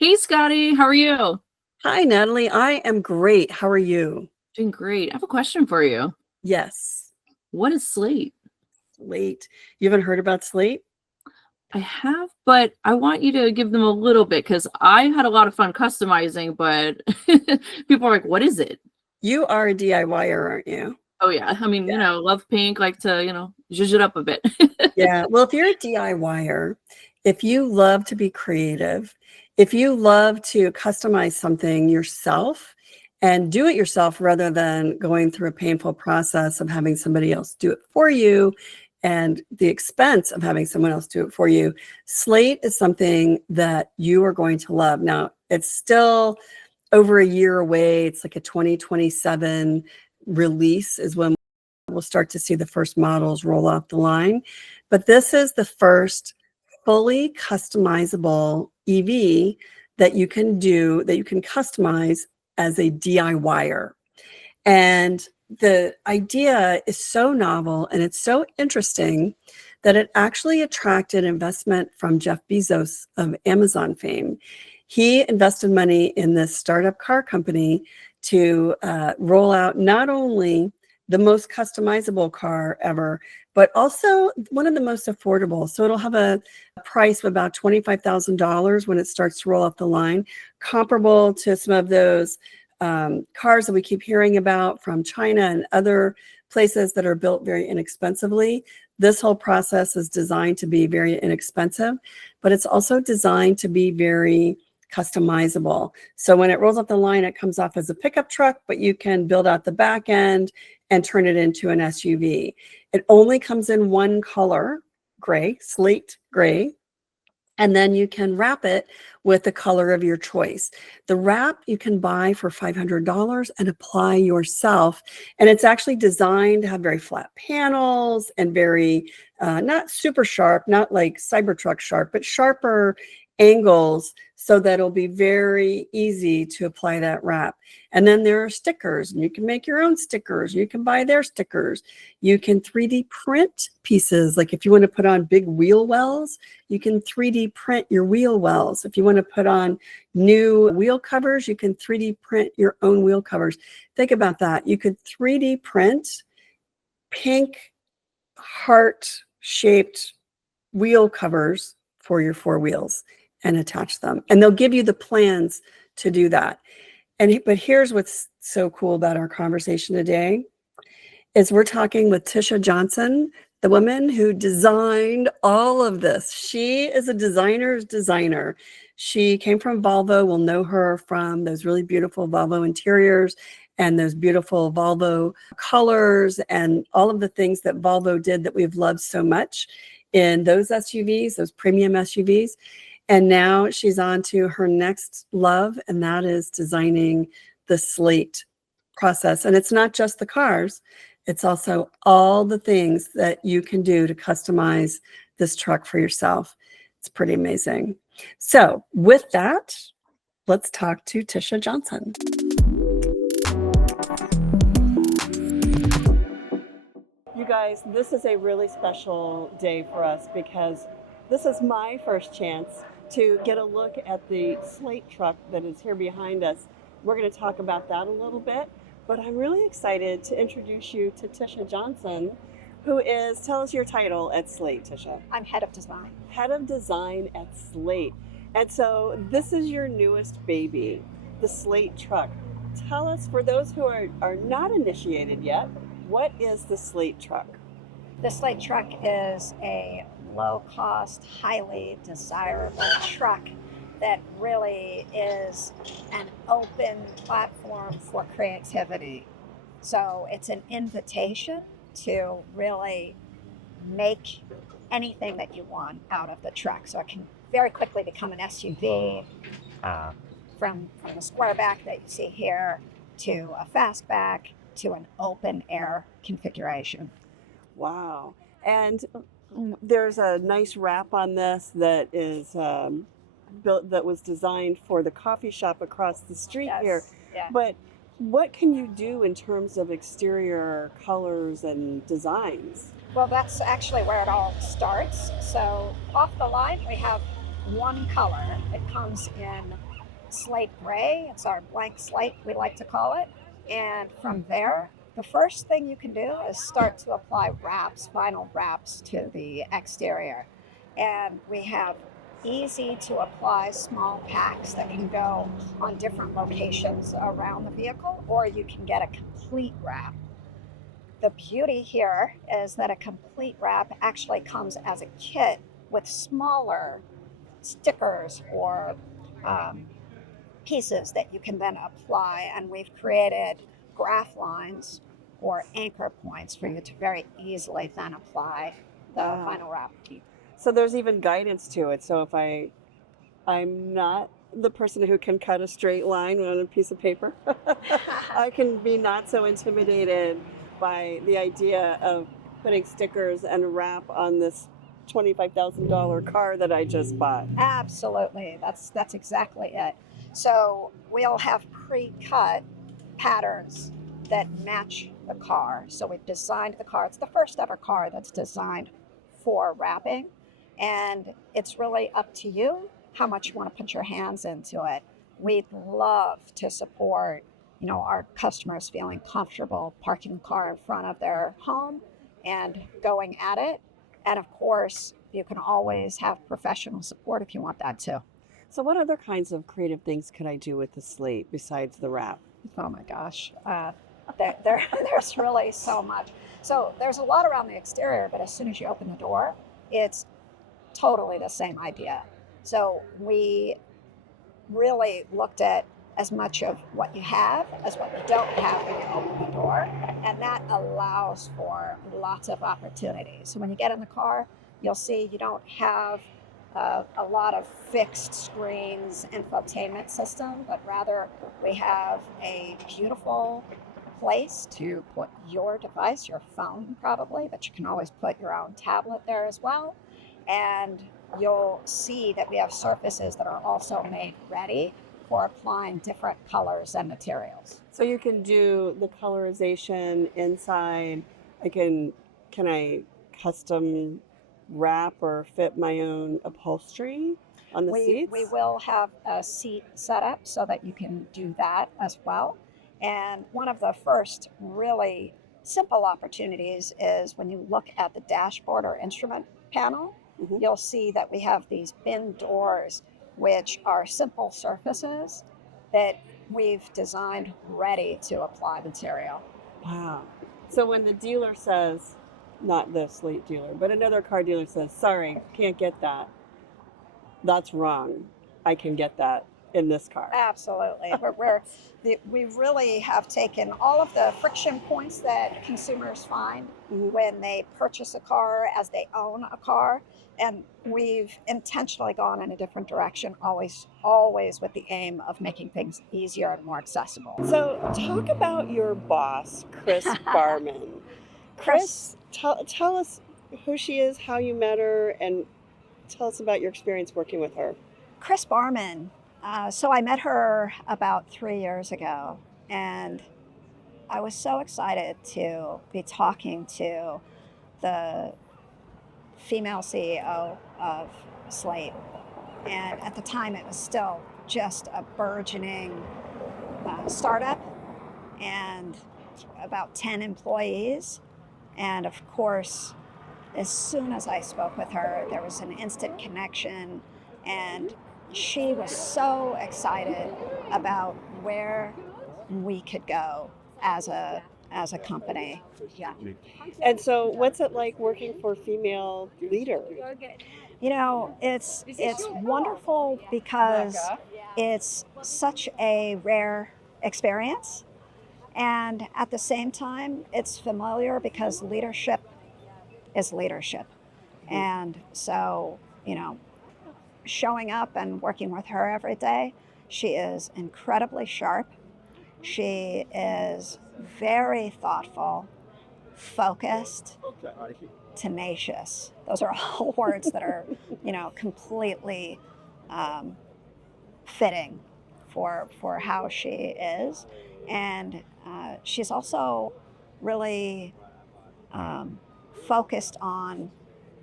Hey, Scotty, how are you? Hi, Natalie. I am great. How are you? Doing great. I have a question for you. Yes. What is Slate? Slate. You haven't heard about Slate? I have, but I want you to give them a little bit because I had a lot of fun customizing, but people are like, what is it? You are a DIYer, aren't you? Oh, yeah. I mean, Yeah. love pink, like to, zhuzh it up a bit. Yeah. Well, if you're a DIYer, if you love to be creative, if you love to customize something yourself and do it yourself rather than going through a painful process of having somebody else do it for you and the expense of having someone else do it for you, Slate is something that you are going to love. Now, it's still over a year away. It's like a 2027 release is when we'll start to see the first models roll off the line. But this is the first fully customizable EV that you can do, that you can customize as a DIYer. And the idea is so novel and it's so interesting that it actually attracted investment from Jeff Bezos of Amazon fame. He invested money in this startup car company to roll out not only the most customizable car ever, but also one of the most affordable. So it'll have a price of about $25,000 when it starts to roll off the line, comparable to some of those cars that we keep hearing about from China and other places that are built very inexpensively. This whole process is designed to be very inexpensive, but it's also designed to be very customizable. So when it rolls off the line, it comes off as a pickup truck, but you can build out the back end and turn it into an SUV. It only comes in one color, gray, slate gray, and then you can wrap it with the color of your choice. The wrap you can buy for $500 and apply yourself. And it's actually designed to have very flat panels and very, not super sharp, not like Cybertruck sharp, but sharper angles so that it'll be very easy to apply that wrap. And then there are stickers, and you can make your own stickers. You can buy their stickers. You can 3D print pieces. Like if you want to put on big wheel wells, you can 3D print your wheel wells. If you want to put on new wheel covers, you can 3D print your own wheel covers. Think about that. You could 3D print pink heart-shaped wheel covers for your four wheels and attach them. And they'll give you the plans to do that. But here's what's so cool about our conversation today is we're talking with Tisha Johnson, the woman who designed all of this. She is a designer's designer. She came from Volvo. We'll know her from those really beautiful Volvo interiors and those beautiful Volvo colors and all of the things that Volvo did that we've loved so much in those SUVs, those premium SUVs. And now she's on to her next love, and that is designing the Slate process. And it's not just the cars, it's also all the things that you can do to customize this truck for yourself. It's pretty amazing. So with that, let's talk to Tisha Johnson. You guys, this is a really special day for us because this is my first chance to get a look at the Slate truck that is here behind us. We're going to talk about that a little bit, but I'm really excited to introduce you to Tisha Johnson, who is, tell us your title at Slate, Tisha. I'm head of design. Head of design at Slate. And so this is your newest baby, the Slate truck. Tell us, for those who are not initiated yet, what is the Slate truck? The Slate truck is a low-cost, highly desirable truck that really is an open platform for creativity. So it's an invitation to really make anything that you want out of the truck. So it can very quickly become an SUV, from the square back that you see here to a fastback to an open air configuration. Wow. And there's a nice wrap on this that is built, that was designed for the coffee shop across the street Yes. here. Yeah. But what can you do in terms of exterior colors and designs? Well, that's actually where it all starts. So off the line, we have one color. It comes in slate gray. It's our blank slate, we like to call it. And from there, the first thing you can do is start to apply wraps, vinyl wraps to the exterior. And we have easy to apply small packs that can go on different locations around the vehicle, or you can get a complete wrap. The beauty here is that a complete wrap actually comes as a kit with smaller stickers or um, pieces that you can then apply. And we've created graph lines or anchor points for you to very easily then apply the vinyl wrap. So there's even guidance to it. So if I'm not the person who can cut a straight line on a piece of paper, I can be not so intimidated by the idea of putting stickers and wrap on this $25,000 car that I just bought. Absolutely. That's exactly it. So we'll have pre-cut patterns that match the car. So we've designed the car. It's the first ever car that's designed for wrapping. And it's really up to you how much you want to put your hands into it. We'd love to support, our customers feeling comfortable parking the car in front of their home and going at it. And of course, you can always have professional support if you want that too. So what other kinds of creative things could I do with the slate besides the wrap? Oh my gosh, there's really so much. So there's a lot around the exterior, but as soon as you open the door, it's totally the same idea. So we really looked at as much of what you have as what you don't have when you open the door, and that allows for lots of opportunities. So when you get in the car, you'll see you don't have a lot of fixed screens, infotainment system, but rather we have a beautiful place to put your device, your phone probably, but you can always put your own tablet there as well. And you'll see that we have surfaces that are also made ready for applying different colors and materials. So you can do the colorization inside. Can I custom wrap or fit my own upholstery on the seats? We will have a seat set up so that you can do that as well. And one of the first really simple opportunities is when you look at the dashboard or instrument panel, you'll see that we have these bin doors, which are simple surfaces that we've designed ready to apply material. Wow. So when the dealer says, not the Slate dealer, but another car dealer says, sorry, can't get that, that's wrong. I can get that in this car. Absolutely. We really have taken all of the friction points that consumers find when they purchase a car as they own a car, and we've intentionally gone in a different direction, always with the aim of making things easier and more accessible. So talk about your boss, Chris Barman. Chris, tell us who she is, how you met her, and tell us about your experience working with her. Chris Barman. So I met her about 3 years ago, and I was so excited to be talking to the female CEO of Slate. And at the time, it was still just a burgeoning startup and about 10 employees. And of course, as soon as I spoke with her, there was an instant connection, and she was so excited about where we could go as a company. Yeah. And so what's it like working for a female leader? It's wonderful because it's such a rare experience. And at the same time, it's familiar because leadership is leadership. And so, showing up and working with her every day, she is incredibly sharp. She is very thoughtful, focused, tenacious. Those are all words that are, completely fitting for how she is. And she's also really focused on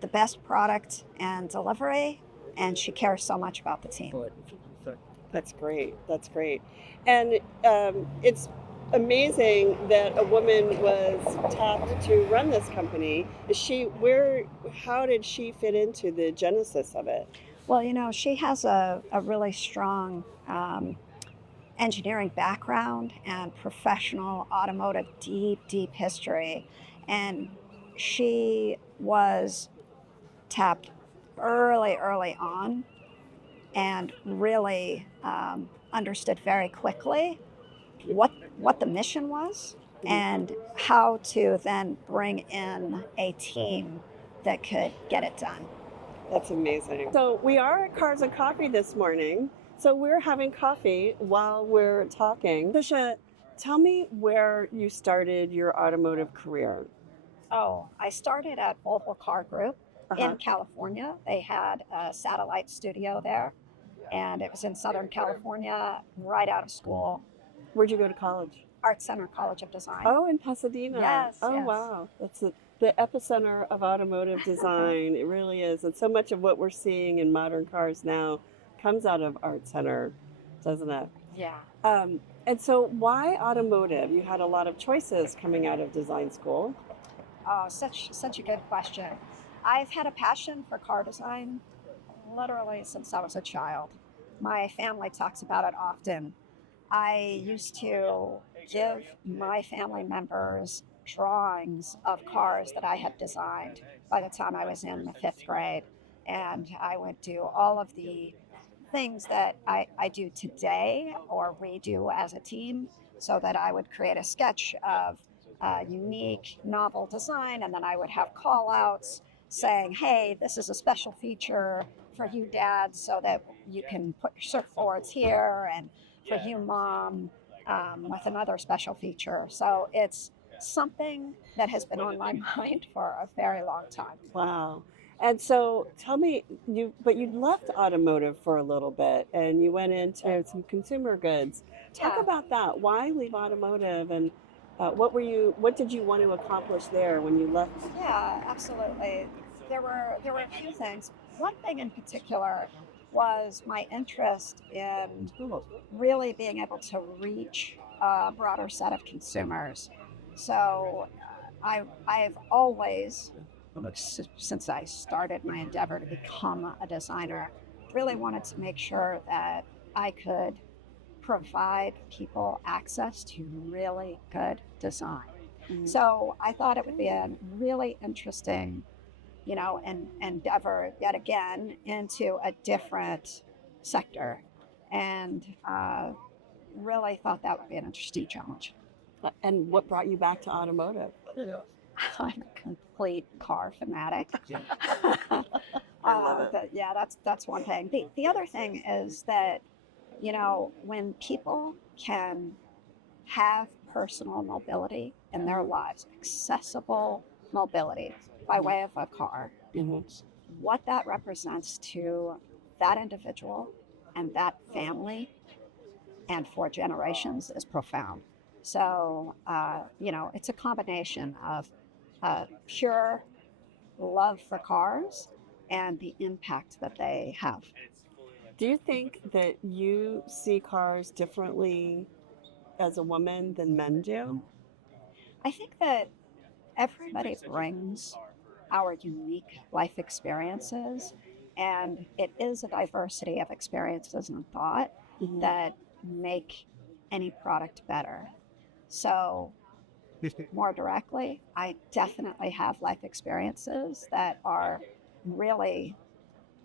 the best product and delivery, and she cares so much about the team. That's great. That's great. And it's amazing that a woman was tapped to run this company. How did she fit into the genesis of it? Well, she has a really strong engineering background and professional automotive deep history. And she was tapped early on and really understood very quickly what the mission was and how to then bring in a team that could get it done. That's amazing. So we are at Cars and Coffee this morning. So we're having coffee while we're talking. Tisha, tell me where you started your automotive career. Oh, I started at Volvo Car Group Uh-huh. in California. They had a satellite studio there, and it was in Southern California, right out of school. Where'd you go to college? Art Center College of Design. Oh, in Pasadena. Yes, Oh, yes. wow. That's the epicenter of automotive design. It really is. And so much of what we're seeing in modern cars now comes out of Art Center, doesn't it? Yeah. And so why automotive? You had a lot of choices coming out of design school. Oh, such a good question. I've had a passion for car design literally since I was a child. My family talks about it often. I used to give my family members drawings of cars that I had designed by the time I was in the fifth grade. And I would do all of the things that I do today or redo as a team so that I would create a sketch of a unique, novel design. And then I would have call outs saying, hey, this is a special feature for you, Dad, so that you can put your surfboards here. And for you, Mom, with another special feature. So it's something that has been on my mind for a very long time. Wow. And so tell me, you left automotive for a little bit and you went into some consumer goods. Talk Yeah. about that. Why leave automotive and what did you want to accomplish there when you left? Yeah, absolutely. There were a few things. One thing in particular was my interest in really being able to reach a broader set of consumers. So I've always, since I started my endeavor to become a designer, really wanted to make sure that I could provide people access to really good design. Mhm. So I thought it would be a really interesting, endeavor yet again into a different sector, and really thought that would be an interesting challenge. And what brought you back to automotive? I'm a complete car fanatic. I love it. But yeah, that's one thing. The other thing is that when people can have personal mobility in their lives, accessible mobility by way of a car, Mhm. what that represents to that individual and that family and for generations is profound. So, it's a combination of pure love for cars and the impact that they have. Do you think that you see cars differently as a woman than men do? I think that everybody brings our unique life experiences, and it is a diversity of experiences and thought Mhm. that make any product better. So, more directly, I definitely have life experiences that are really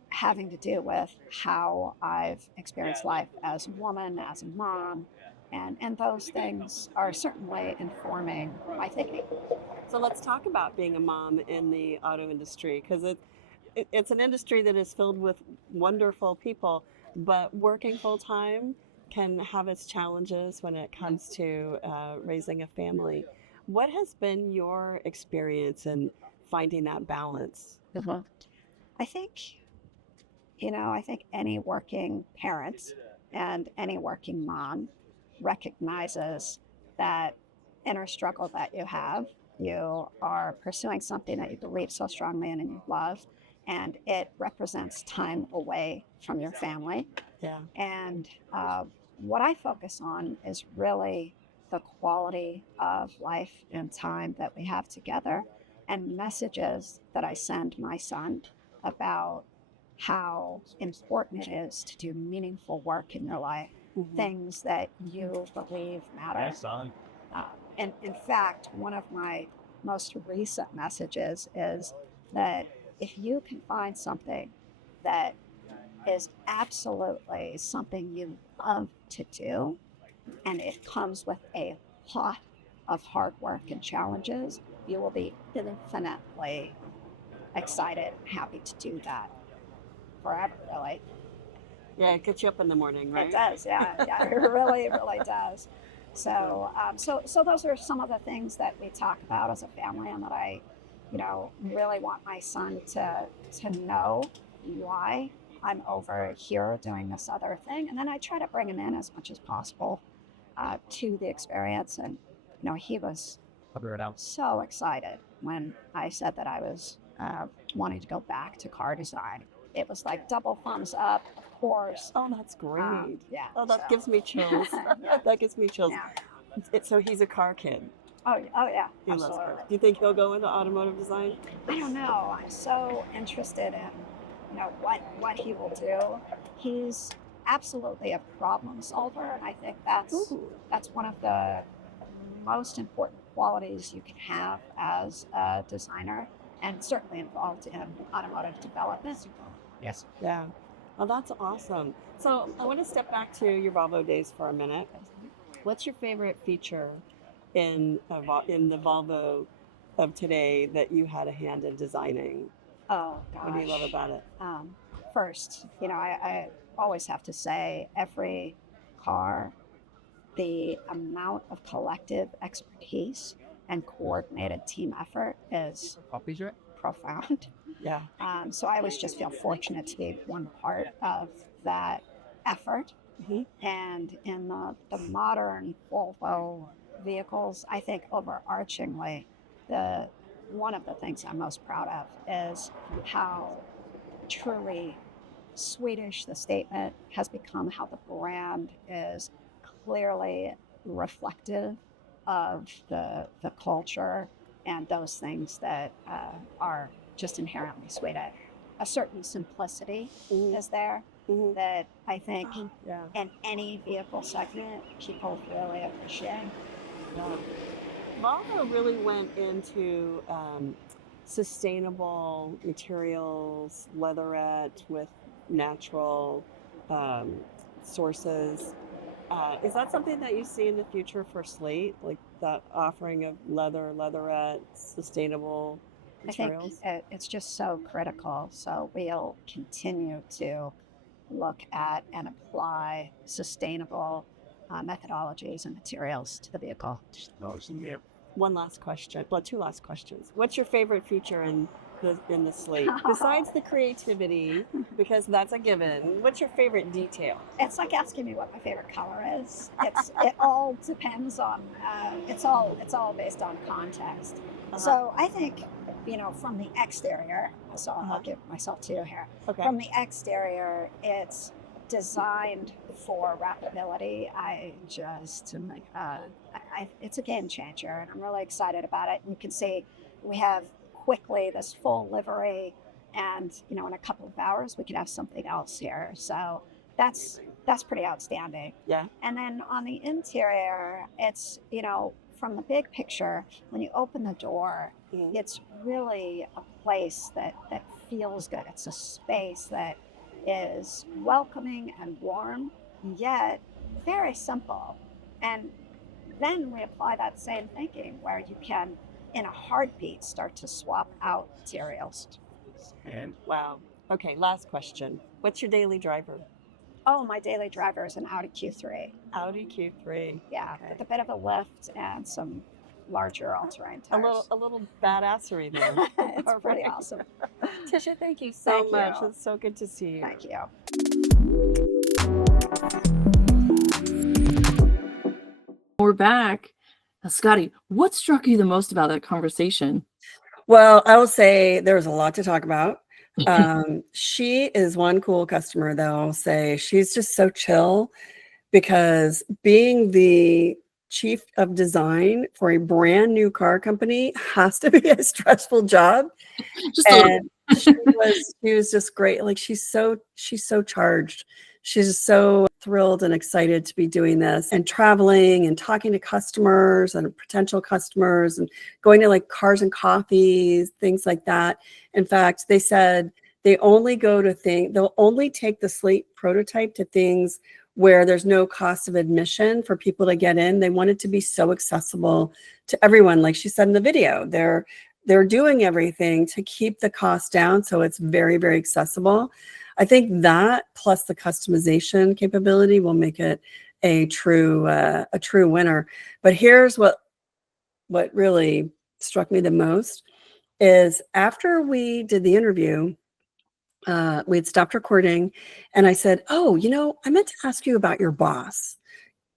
having to do with how I've experienced life as a woman, as a mom, and those things are certainly informing my thinking. So let's talk about being a mom in the auto industry because it's an industry that is filled with wonderful people, but working full time can have its challenges when it comes to raising a family. What has been your experience in finding that balance? I think, I think any working parent and any working mom recognizes that inner struggle that you have. You are pursuing something that you believe so strongly in and you love, and it represents time away from your family. Yeah. And what I focus on is really the quality of life and time that we have together, and messages that I send my son about how important it is to do meaningful work in your life, things that you believe matter. Uh, and in fact, one of my most recent messages is that if you can find something that is absolutely something you love to do, and it comes with a lot of hard work and challenges, you will be infinitely excited and happy to do that forever, really. Yeah, it gets you up in the morning, right? It does, yeah, yeah, it really, really does. So those are some of the things that we talk about as a family, and that I, really want my son to know why I'm over here doing this other thing, and then I try to bring him in as much as possible to the experience. And he was so excited when I said that I was wanting to go back to car design. It was like double thumbs up, of course. Oh, that's great. Yeah. Oh, that gives me chills. Yeah. That gives me chills. Yeah. So he's a car kid. Oh, yeah. He loves Absolutely. cars. Do you think he'll go into automotive design? I don't know. I'm so interested in what he will do. He's absolutely a problem solver, and I think that's one of the most important qualities you can have as a designer, and certainly involved in automotive development. Yes. Yeah. Oh, that's awesome. So I want to step back to your Volvo days for a minute. What's your favorite feature in the Volvo of today that you had a hand in designing? Oh gosh. What do you love about it? First, I always have to say, every car, the amount of collective expertise and coordinated team effort is profound. Yeah. So I always just feel fortunate to be one part of that effort. And in the modern Volvo vehicles, I think overarchingly, one of the things I'm most proud of is how truly Swedish the statement has become, how the brand is clearly reflective of the culture and those things that are just inherently Swedish. A certain simplicity is there that I think in any vehicle segment people really appreciate. Yeah. Volvo really went into sustainable materials, leatherette with natural sources. Is that something that you see in the future for Slate, like that offering of leatherette, sustainable materials? I think it's just so critical. So we'll continue to look at and apply sustainable methodologies and materials to the vehicle. One last question. Well, two last questions. What's your favorite feature in the Slate besides the creativity, because that's a given? What's your favorite detail? It's like asking me what my favorite color is. It all depends on. It's all based on context. So I think from the exterior. So I'll give myself two here. Okay. From the exterior, it's designed for wrappability. It's a game changer, and I'm really excited about it. And you can see we have quickly this full livery, and in a couple of hours we could have something else here. So that's pretty outstanding. Yeah. And then on the interior, it's from the big picture, when you open the door, it's really a place that feels good. It's a space that is welcoming and warm, yet very simple. And then we apply that same thinking where you can, in a heartbeat, start to swap out materials. And Wow. Okay, last question. What's your daily driver? Oh, my daily driver is an Audi Q3. Audi Q3. Yeah, Okay. with a bit of a lift and some larger all-terrain tires. A little badassery there. It's All pretty right. awesome. Tisha, thank you so Thank much. you. It's so good to see you. Thank you. We're back. Now, Scotty, what struck you the most about that conversation? Well, I will say there was a lot to talk about. She is one cool customer, though. I'll say she's just so chill, because being the chief of design for a brand new car company has to be a stressful job. Just a little. And she was just great. Like she's so charged. She's just so thrilled and excited to be doing this and traveling and talking to customers and potential customers and going to like cars and coffees, things like that. In fact, they said they'll only take the Slate prototype to things where there's no cost of admission for people to get in. They want it to be so accessible to everyone. Like she said in the video, they're doing everything to keep the cost down, so it's very, very accessible. I think that plus the customization capability will make it a true winner. But here's what really struck me the most is after we did the interview, we had stopped recording, and I said, "Oh, I meant to ask you about your boss.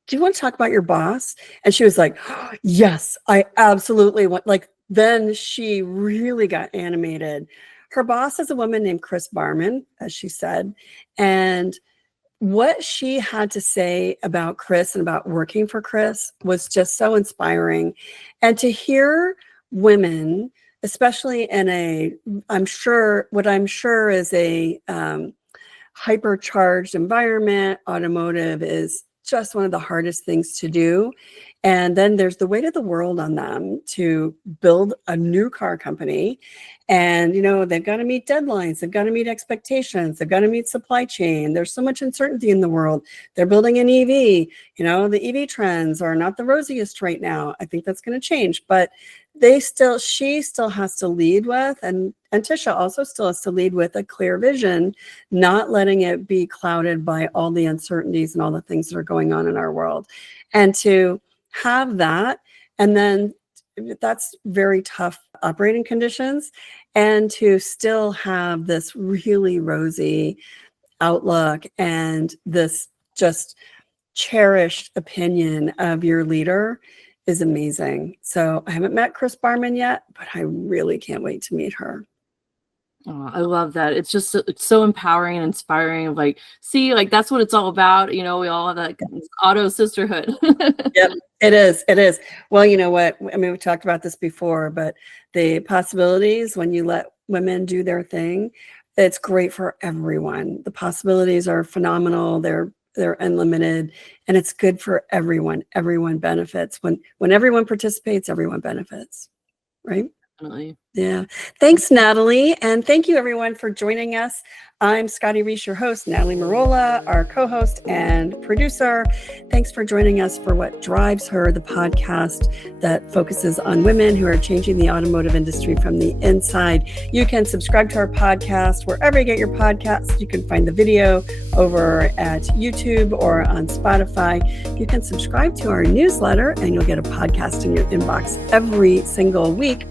Do you want to talk about your boss?" And she was like, "Oh, yes, I absolutely want." Like then she really got animated. Her boss is a woman named Chris Barman, as she said, and what she had to say about Chris and about working for Chris was just so inspiring. And to hear women, especially in I'm sure is a hypercharged environment, automotive is just one of the hardest things to do. And then there's the weight of the world on them to build a new car company. And, they've got to meet deadlines. They've got to meet expectations. They've got to meet supply chain. There's so much uncertainty in the world. They're building an EV. The EV trends are not the rosiest right now. I think that's going to change. But she still has to lead with, and Tisha also still has to lead with a clear vision, not letting it be clouded by all the uncertainties and all the things that are going on in our world. And to have that, and then that's very tough operating conditions, and to still have this really rosy outlook and this just cherished opinion of your leader is amazing. So I haven't met Chris Barman yet, but I really can't wait to meet her. Oh, I love that. It's so empowering and inspiring. Like, see, like that's what it's all about. We all have that auto sisterhood. Yep, it is. It is. Well, you know what? I mean, we talked about this before, but the possibilities when you let women do their thing, it's great for everyone. The possibilities are phenomenal. They're unlimited, and it's good for everyone. Everyone benefits. When everyone participates, everyone benefits. Right? Definitely. Yeah. Thanks, Natalie. And thank you, everyone, for joining us. I'm Scotty Reese, your host, Natalie Marola, our co-host and producer. Thanks for joining us for What Drives Her, the podcast that focuses on women who are changing the automotive industry from the inside. You can subscribe to our podcast wherever you get your podcasts. You can find the video over at YouTube or on Spotify. You can subscribe to our newsletter and you'll get a podcast in your inbox every single week.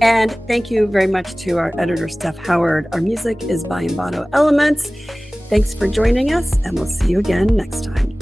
And thank you very much to our editor, Steph Howard. Our music is by Envato Elements. Thanks for joining us, and we'll see you again next time.